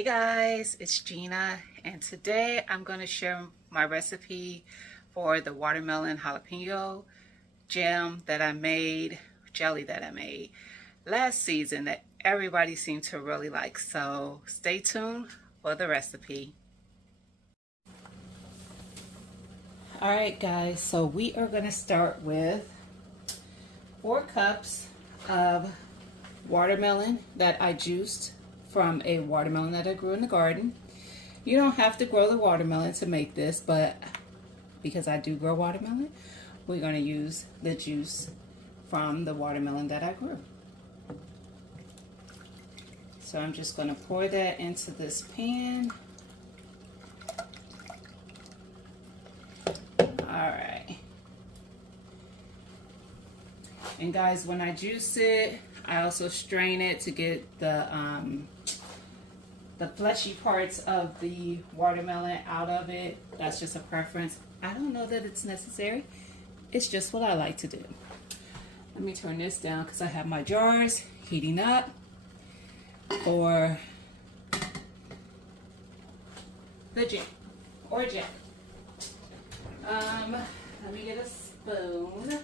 Hey guys, it's Gina, and today I'm going to share my recipe for the watermelon jalapeno jam that I made, jelly that I made last season that everybody seemed to really like. So stay tuned for the recipe. Alright guys, so we are going to start with 4 cups of watermelon that I juiced from a watermelon that I grew in the garden. You don't have to grow the watermelon to make this, but because I do grow watermelon, we're going to use the juice from the watermelon that I grew. So I'm just going to pour that into this pan. Alright. And guys, when I juice it, I also strain it to get the fleshy parts of the watermelon out of it. That's just a preference. I don't know that it's necessary. It's just what I like to do. Let me turn this down because I have my jars heating up for the jam or jam. Let me get a spoon.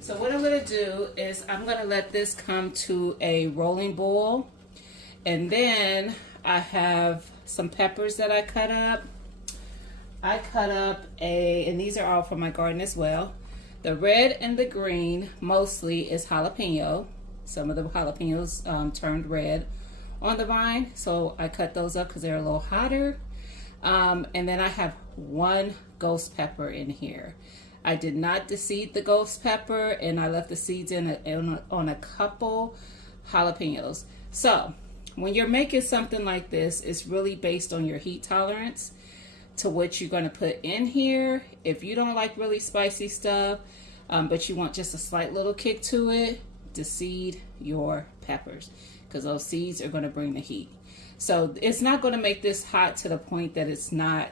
So what I'm going to do is I'm going to let this come to a rolling boil. And then I have some peppers that I cut up. I cut up and these are all from my garden as well. The red and the green mostly is jalapeno. Some of the jalapenos turned red on the vine. So I cut those up because they're a little hotter. And then I have 1 ghost pepper in here. I did not deseed the ghost pepper, and I left the seeds on a couple jalapenos. So when you're making something like this, it's really based on your heat tolerance to what you're going to put in here. If you don't like really spicy stuff, but you want just a slight little kick to it, deseed your peppers because those seeds are going to bring the heat. So it's not going to make this hot to the point that it's not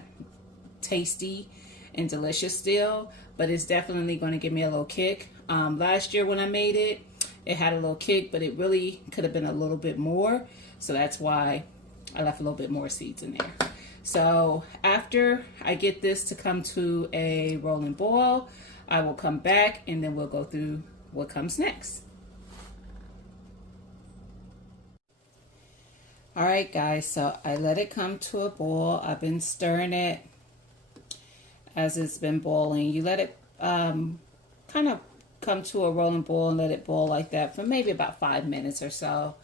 tasty and delicious still, but it's definitely going to give me a little kick. Last year when I made it, it had a little kick, but it really could have been a little bit more. So that's why I left a little bit more seeds in there. So after I get this to come to a rolling boil, I will come back and then we'll go through what comes next. All right, guys, so I let it come to a boil. I've been stirring it as it's been boiling. You let it kind of come to a rolling boil and let it boil like that for maybe about 5 minutes or so.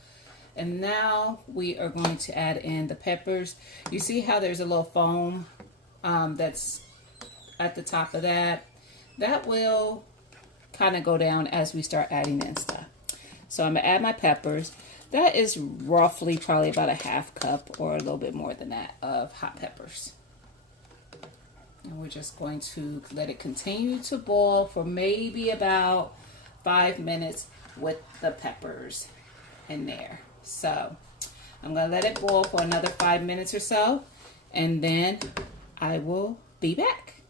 And now we are going to add in the peppers. You see how there's a little foam that's at the top of that? That will kind of go down as we start adding in stuff. So I'm going to add my peppers. That is roughly probably about a 1/2 cup or a little bit more than that of hot peppers. And we're just going to let it continue to boil for maybe about 5 minutes with the peppers in there. So I'm going to let it boil for another 5 minutes or so, and then I will be back.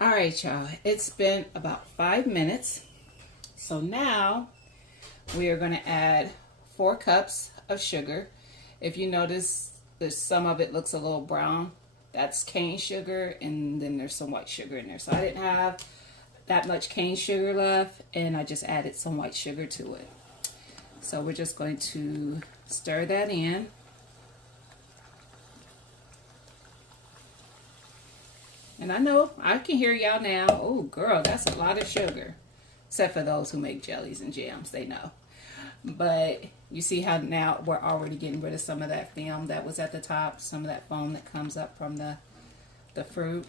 All right, y'all, it's been about 5 minutes. So now we are going to add 4 cups of sugar. If you notice, there's some of it looks a little brown. That's cane sugar, and then there's some white sugar in there. So I didn't have that much cane sugar left, and I just added some white sugar to it. So we're just going to stir that in. And I know I can hear y'all now. Oh, girl, that's a lot of sugar. Except for those who make jellies and jams, they know. But you see how now we're already getting rid of some of that film that was at the top, some of that foam that comes up from the fruit.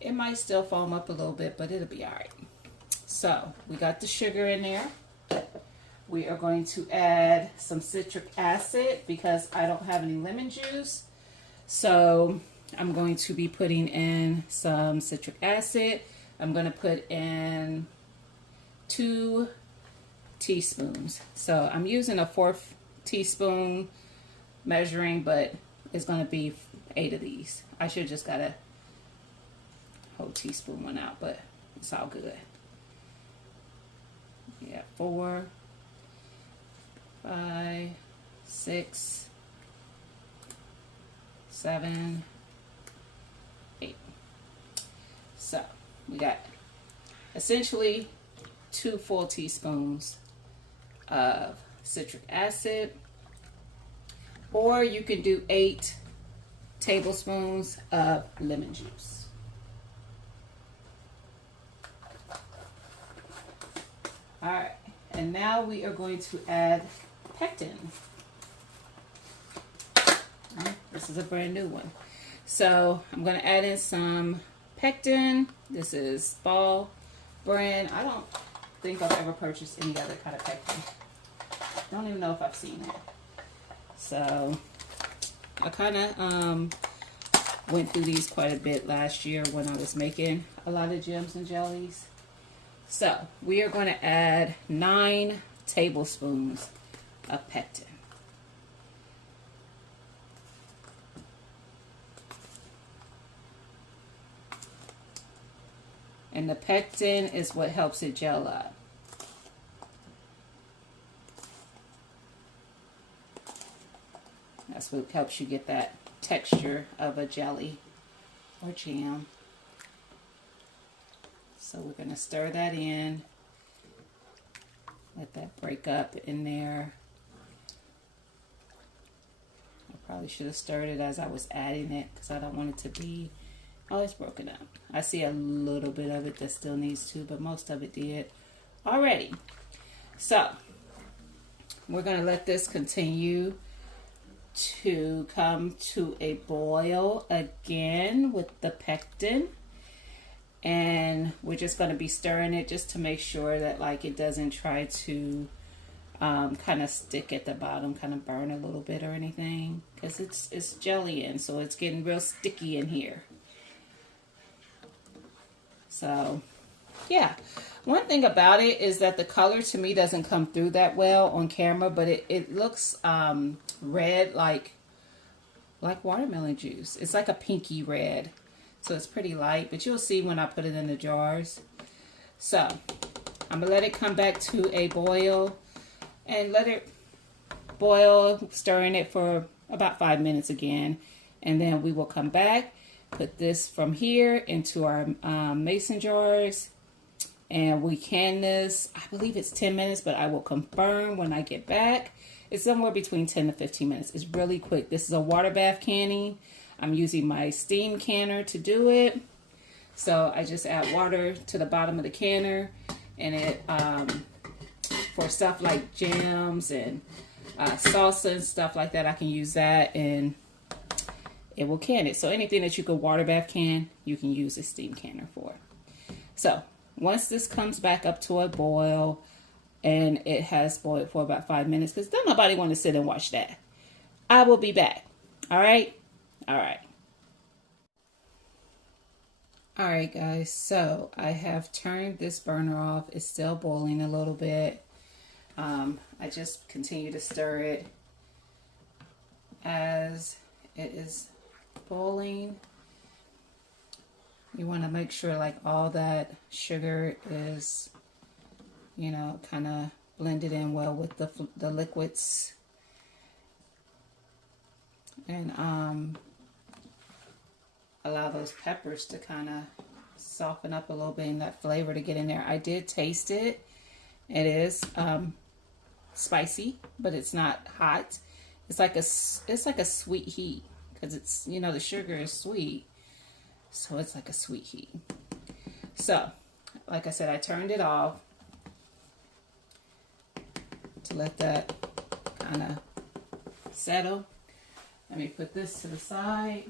It might still foam up a little bit, but it'll be all right. So we got the sugar in there. We are going to add some citric acid because I don't have any lemon juice. So I'm going to be putting in some citric acid. I'm going to put in 2 teaspoons. So I'm using a 1/4 teaspoon measuring, but it's going to be 8 of these. I should have just got a whole teaspoon one out, but it's all good. Yeah, 4, 5, 6, 7, 8. So we got essentially 2 full teaspoons of citric acid, or you can do 8 tablespoons of lemon juice. All right, and now we are going to add pectin. This is a brand new one. So I'm going to add in some pectin. This is Ball brand. I don't think I've ever purchased any other kind of pectin. Don't even know if I've seen it. So I kind of went through these quite a bit last year when I was making a lot of gems and jellies. So we are going to add 9 tablespoons of pectin. And the pectin is what helps it gel up. That's what helps you get that texture of a jelly or jam. So we're going to stir that in. Let that break up in there. I probably should have stirred it as I was adding it because I don't want it to be, oh, it's broken up. I see a little bit of it that still needs to, but most of it did already. So we're going to let this continue to come to a boil again with the pectin. And we're just going to be stirring it just to make sure that like it doesn't try to kind of stick at the bottom, kind of burn a little bit or anything, because it's jelly in, so it's getting real sticky in here. So yeah, one thing about it is that the color to me doesn't come through that well on camera, but it looks red like watermelon juice. It's like a pinky red. So it's pretty light, but you'll see when I put it in the jars. So I'm gonna let it come back to a boil and let it boil, stirring it for about 5 minutes again. And then we will come back, put this from here into our mason jars, and we can this, I believe it's 10 minutes, but I will confirm when I get back. It's somewhere between 10 to 15 minutes. It's really quick. This is a water bath canning. I'm using my steam canner to do it. So I just add water to the bottom of the canner, and it for stuff like jams and salsa and stuff like that, I can use that and it will can it. So anything that you could water bath can, you can use a steam canner for. So once this comes back up to a boil, and it has boiled for about 5 minutes, because don't nobody want to sit and watch that, I will be back. All right. All right, guys, so I have turned this burner off. It's still boiling a little bit. I just continue to stir it as it is boiling. You want to make sure like all that sugar is, you know, kind of blended in well with the liquids. And allow those peppers to kind of soften up a little bit and that flavor to get in there. I did taste it. It is spicy, but it's not hot. It's like a sweet heat, because it's, you know, the sugar is sweet, so it's like a sweet heat. So like I said, I turned it off to let that kind of settle. Let me put this to the side.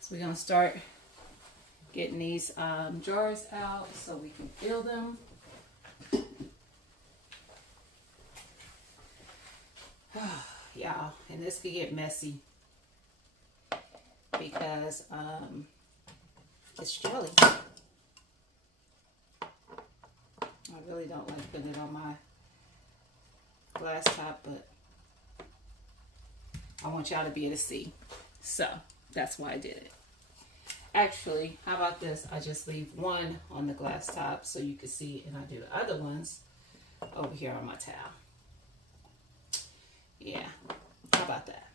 So we're going to start getting these jars out so we can fill them. Y'all, and this could get messy because it's jelly. I really don't like putting it on my glass top, but I want y'all to be able to see. So that's why I did it. Actually, how about this? I just leave one on the glass top so you can see, and I do the other ones over here on my towel. Yeah, how about that?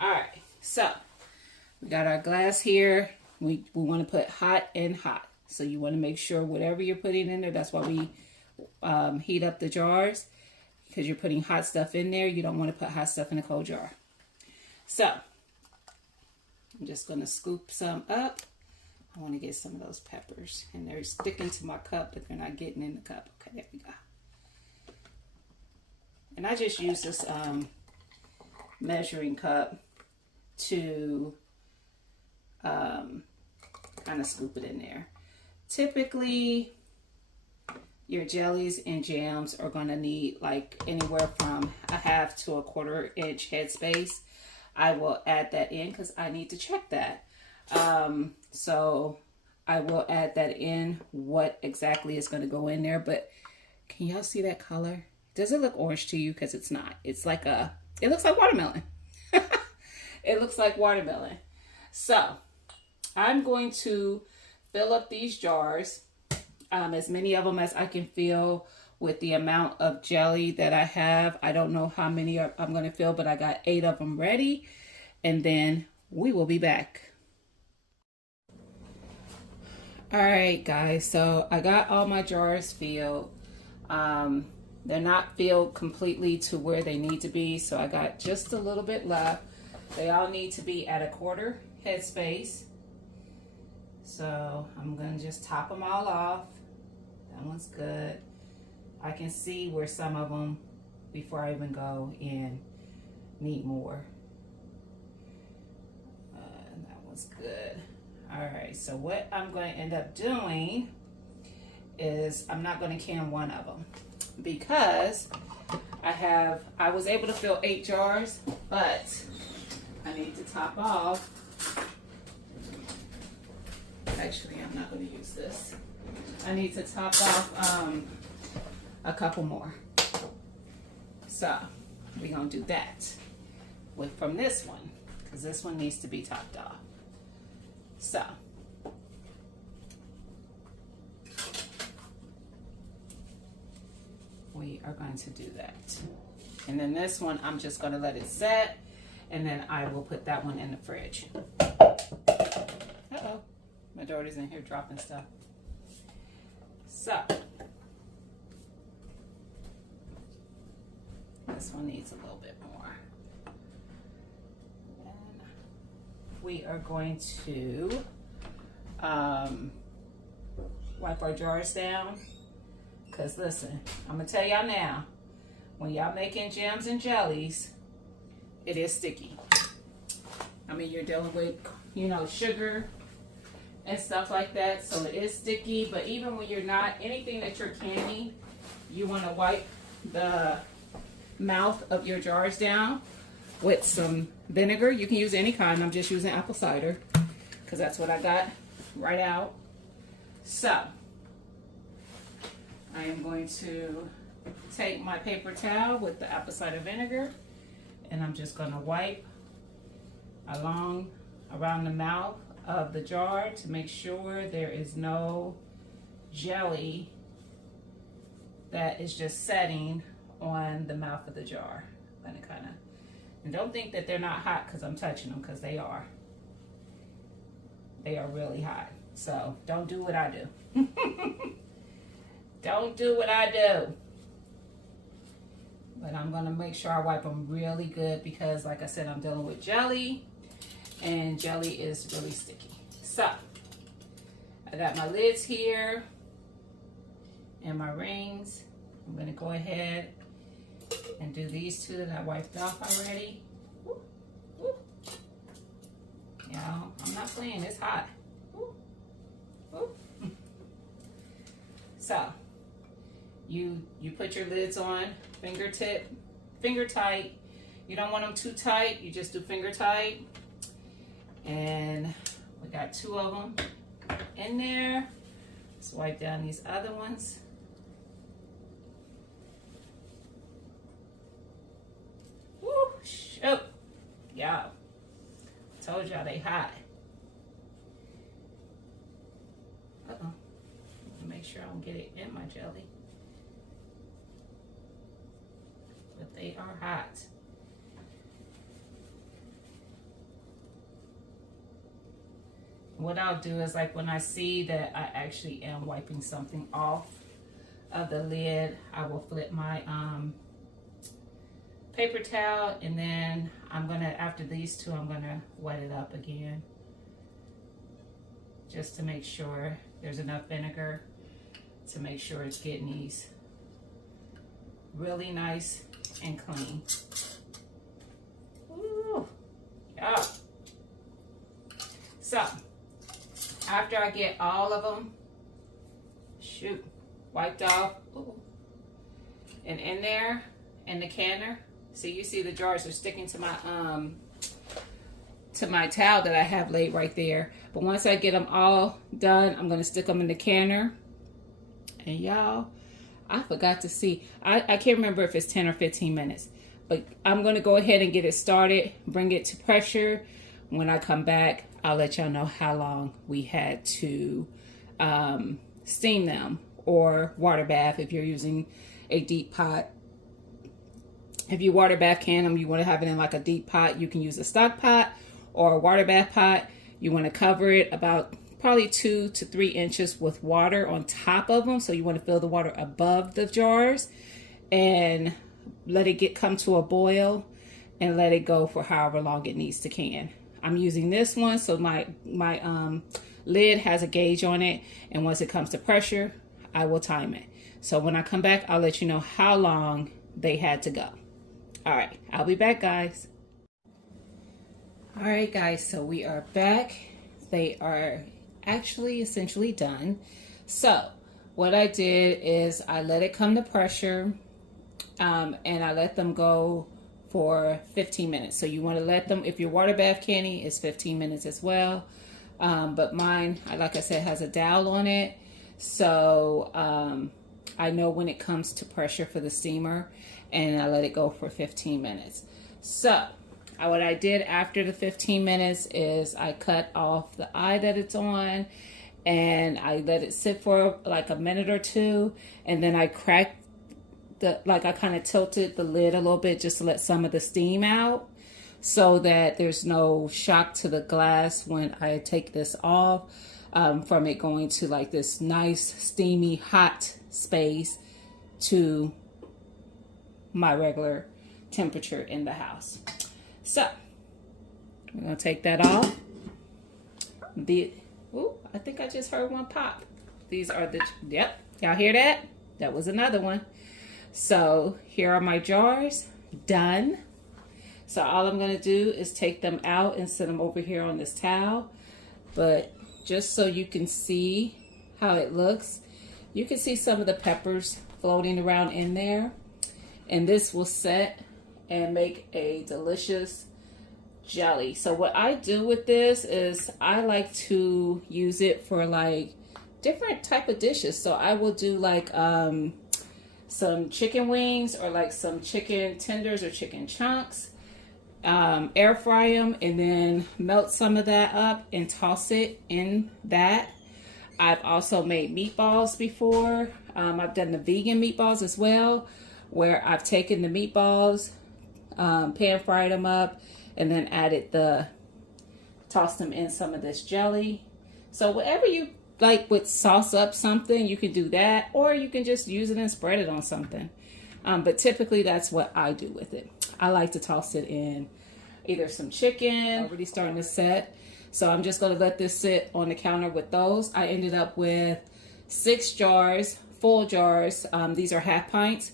All right, so we got our glass here. We want to put hot and hot. So you want to make sure whatever you're putting in there, that's why we heat up the jars, because you're putting hot stuff in there. You don't want to put hot stuff in a cold jar. So I'm just going to scoop some up. I want to get some of those peppers, and they're sticking to my cup, but they're not getting in the cup. Okay, there we go. And I just use this measuring cup to kind of scoop it in there. Typically, your jellies and jams are going to need like anywhere from a half to a 1/4 inch headspace. I will add that in because I need to check that. So I will add that in, what exactly is going to go in there. But can y'all see that color? Does it look orange to you? Because it's not. It's like it looks like watermelon. It looks like watermelon. So I'm going to fill up these jars, as many of them as I can fill with the amount of jelly that I have. I don't know how many I'm going to fill, but I got 8 of them ready. And then we will be back. All right, guys. So I got all my jars filled. They're not filled completely to where they need to be, so I got just a little bit left. They all need to be at a 1/4 headspace. So I'm gonna just top them all off. That one's good. I can see where some of them, before I even go in, need more. That one's good. All right, so what I'm going to end up doing is I'm not going to can one of them, because I was able to fill 8 jars, but I need to top off. Actually, I'm not going to use this. I need to top off a couple more. So we're going to do that from this one, because this one needs to be topped off. So we are going to do that. And then this one, I'm just going to let it set, and then I will put that one in the fridge. Uh-oh, my daughter's in here dropping stuff. So this one needs a little bit more. And we are going to wipe our jars down. Because listen, I'm going to tell y'all now, when y'all making jams and jellies, it is sticky. I mean, you're dealing with, sugar and stuff like that, so it is sticky. But even when you're not, anything that you're canning, you want to wipe the mouth of your jars down with some vinegar. You can use any kind. I'm just using apple cider because that's what I got right out. So I am going to take my paper towel with the apple cider vinegar, and I'm just going to wipe around the mouth of the jar to make sure there is no jelly that is just setting on the mouth of the jar. I'm gonna and don't think that they're not hot because I'm touching them, because they are. They are really hot. So don't do what I do. Don't do what I do. But I'm gonna make sure I wipe them really good, because like I said, I'm dealing with jelly, and jelly is really sticky. So I got my lids here and my rings. I'm gonna go ahead and do these 2 that I wiped off already. Woo, woo. Y'all, I'm not playing, it's hot. Woo, woo. So you put your lids on, finger tight. You don't want them too tight, you just do finger tight. And we got 2 of them in there. Let's wipe down these other ones. Woo, shoot. Y'all, told y'all they hot. Uh-oh. Make sure I don't get it in my jelly. But they are hot. what I'll do is, like, when I see that I actually am wiping something off of the lid, I will flip my paper towel, and then I'm gonna, after these two, I'm gonna wet it up again just to make sure there's enough vinegar to make sure it's getting these really nice and clean. Ooh, yeah. So after I get all of them, wiped off, and in there, in the canner, see, you see the jars are sticking to my towel that I have laid right there. But once I get them all done, I'm gonna stick them in the canner. And y'all, I forgot to see, I can't remember if it's 10 or 15 minutes, but I'm gonna go ahead and get it started, bring it to pressure. When I come back, I'll let y'all know how long we had to steam them, or water bath if you're using a deep pot. If you water bath can them, you want to have it in like a deep pot, you can use a stock pot or a water bath pot. You want to cover it about probably 2 to 3 inches with water on top of them. So you want to fill the water above the jars and let it come to a boil and let it go for however long it needs to can. I'm using this one, so my lid has a gauge on it, and once it comes to pressure, I will time it. So when I come back, I'll let you know how long they had to go. All right, I'll be back, guys. All right, guys, so we are back. They are actually essentially done. So what I did is I let it come to pressure, and I let them go for 15 minutes. So you want to let them, if your water bath canny is 15 minutes as well. But mine, like I said, has a dowel on it. So I know when it comes to pressure for the steamer, and I let it go for 15 minutes. So what I did after the 15 minutes is I cut off the eye that it's on, and I let it sit for like a minute or two, and then I cracked I kind of tilted the lid a little bit just to let some of the steam out, so that there's no shock to the glass when I take this off, from it going to like this nice steamy hot space to my regular temperature in the house. So we're gonna take that off. I think I just heard one pop. These are yep, y'all hear that? That was another one. So here are my jars done. So all I'm gonna do is take them out and set them over here on this towel. But just so you can see how it looks, you can see some of the peppers floating around in there. And this will set and make a delicious jelly. So what I do with this is I like to use it for like different type of dishes. So I will do like some chicken wings, or like some chicken tenders or chicken chunks, air fry them, and then melt some of that up and toss it in that. I've also made meatballs before. I've done the vegan meatballs as well, where I've taken the meatballs, pan fried them up, and then tossed them in some of this jelly. So whatever you like with sauce up something, you can do that, or you can just use it and spread it on something. But typically that's what I do with it. I like to toss it in either some chicken, already starting to set. So I'm just gonna let this sit on the counter with those. I ended up with 6 jars, full jars. These are half pints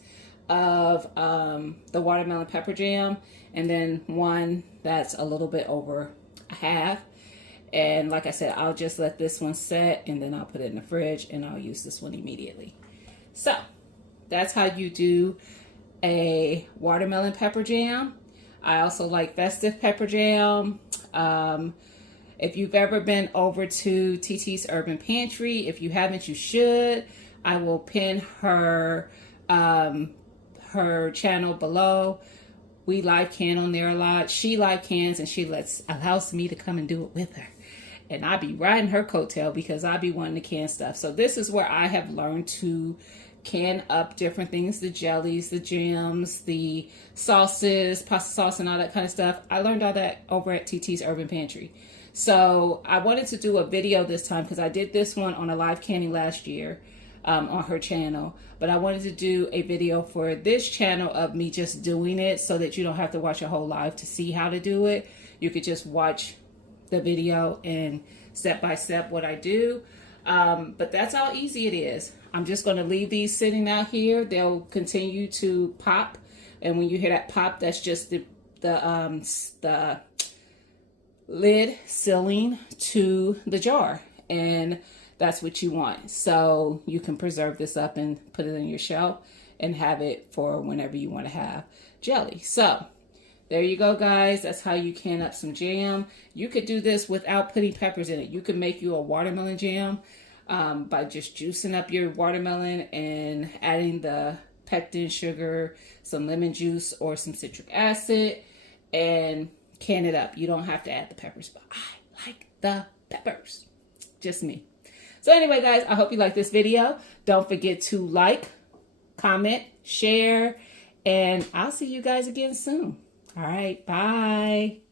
of the watermelon pepper jam, and then one that's a little bit over a half. And like I said, I'll just let this one set, and then I'll put it in the fridge, and I'll use this one immediately. So that's how you do a watermelon pepper jam. I also like festive pepper jam. If you've ever been over to TT's Urban Pantry, if you haven't, you should. I will pin her channel below. We live can on there a lot. She live cans, and she allows me to come and do it with her. And I be riding her coattail because I be wanting to can stuff. So this is where I have learned to can up different things, the jellies, the jams, the sauces, pasta sauce, and all that kind of stuff. I learned all that over at TT's Urban Pantry. So I wanted to do a video this time because I did this one on a live canning last year on her channel. But I wanted to do a video for this channel of me just doing it so that you don't have to watch a whole live to see how to do it. You could just watch the video and step by step what I do. But that's how easy it is. I'm just going to leave these sitting out here. They'll continue to pop. And when you hear that pop, that's just the lid sealing to the jar. And that's what you want. So you can preserve this up and put it on your shelf and have it for whenever you want to have jelly. So there you go, guys. That's how you can up some jam. You could do this without putting peppers in it. You could make you a watermelon jam by just juicing up your watermelon and adding the pectin, sugar, some lemon juice, or some citric acid, and can it up. You don't have to add the peppers, but I like the peppers. Just me. So anyway, guys, I hope you like this video. Don't forget to like, comment, share, and I'll see you guys again soon. All right, bye.